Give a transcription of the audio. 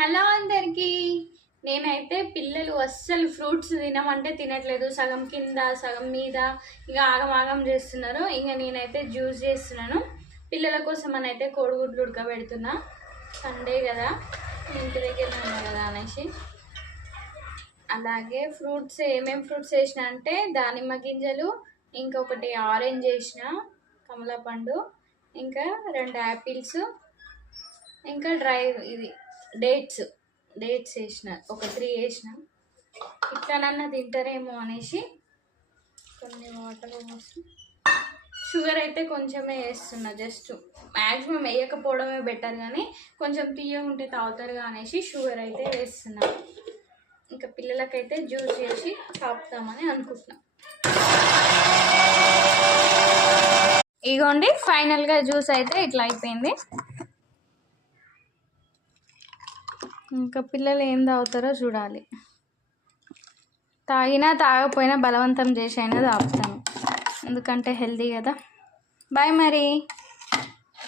Hello అందరికి. నేనైతే పిల్లలు అస్సలు ఫ్రూట్స్ తినమంటే తినట్లేదు, సగం కింద సగం మీద ఇక ఆగం చేస్తున్నారు. ఇక నేనైతే జ్యూస్ చేస్తున్నాను పిల్లల కోసం అని. అయితే కోడిగుడ్లు ఉడకబెడుతున్నా, సండే కదా ఇంటి దగ్గర ఉన్నా కదా అనేసి. అలాగే ఫ్రూట్స్ ఏమేమి ఫ్రూట్స్ వేసిన అంటే దానిమ్మ గింజలు, ఇంకొకటి ఆరెంజ్ వేసిన, కమలా పండు, ఇంకా 2 యాపిల్స్, ఇంకా డ్రై ఇది డేట్స్ వేసిన, ఒక 3 వేసిన. ఇట్లనన్నా తింటారేమో అనేసి కొన్ని వాటర్ పోసి. షుగర్ అయితే కొంచెమే వేస్తున్నా, జస్ట్ మ్యాక్సిమం వేయకపోవడమే బెటర్, కానీ కొంచెం తీయ ఉంటే తాగుతారుగా అనేసి షుగర్ అయితే వేస్తున్నా. ఇంకా పిల్లలకైతే జ్యూస్ చేసి తాపుతామని అనుకుంటున్నా. ఇగోండి ఫైనల్గా జ్యూస్ అయితే ఇట్లా అయిపోయింది. ఇంకా పిల్లలు ఏం తాగుతారో చూడాలి. తాగినా తాగకపోయినా బలవంతం చేసి అయినా తాగుతాను, ఎందుకంటే హెల్దీ కదా. బాయ్ మరి.